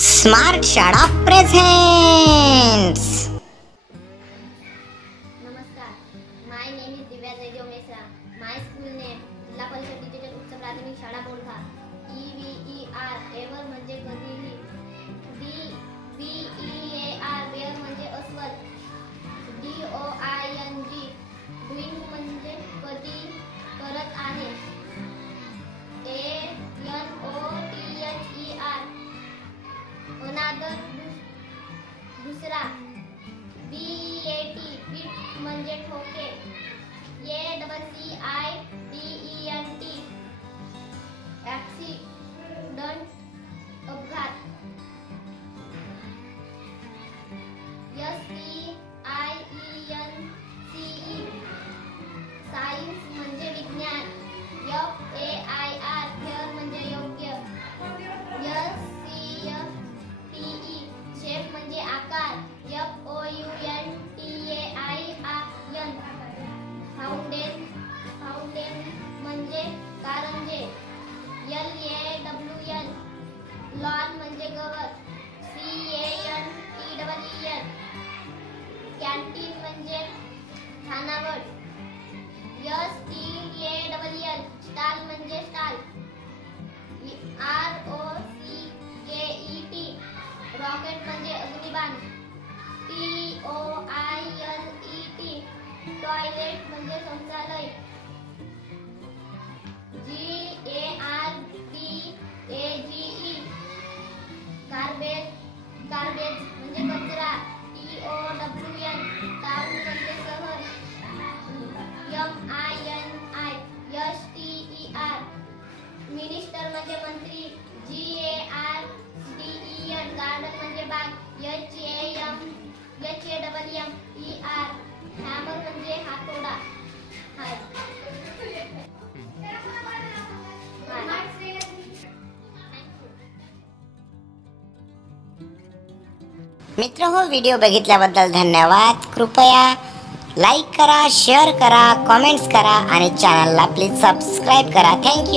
Smart शाळा presents. नमस्कार, my name is Divya Jaydev Mesra. My school name Zilla Parishad digital उच्च प्राथमिक शाळा बोलघा. EVER एव्हर म्हणजे कधीही. DVEAR वेअर म्हणजे अस्वल. DOING डुईंग म्हणजे कधी करत आहे. ANOTHER अनादर दुसरा. BAT बीट म्हणजे ठोके. ACCIDENT ॲक्सिडंट अपघात. SCIENCE सायन्स म्हणजे विज्ञान. FAIR फेअर म्हणजे योग्य. SCFTE शेप म्हणजे आकार. FOUNTAIN फाउंटेन म्हणजे कारंजे. LAWN लॉन म्हणजे गवत. CANTEN कॅन्टीन म्हणजे खानावळ. STALL स्टाल म्हणजे स्टाल. ROCKET रॉकेट म्हणजे अग्निबाण. TOILET टॉयलेट म्हणजे शौचालय. GARBAGE गार्बेज म्हणजे कचरा. TOWN टाउन म्हणजे शहर. MINISTER मिनिस्टर म्हणजे मंत्री. GARDEN गार्डन म्हणजे बाग. HAMMER हॅमर म्हणजे हातोडा. मित्र हो, व्हिडिओ बघितल्याबद्दल धन्यवाद. कृपया लाईक करा, शेअर करा, कमेंट्स करा आणि चॅनलला प्लीज सबस्क्राईब करा. थँक्यू.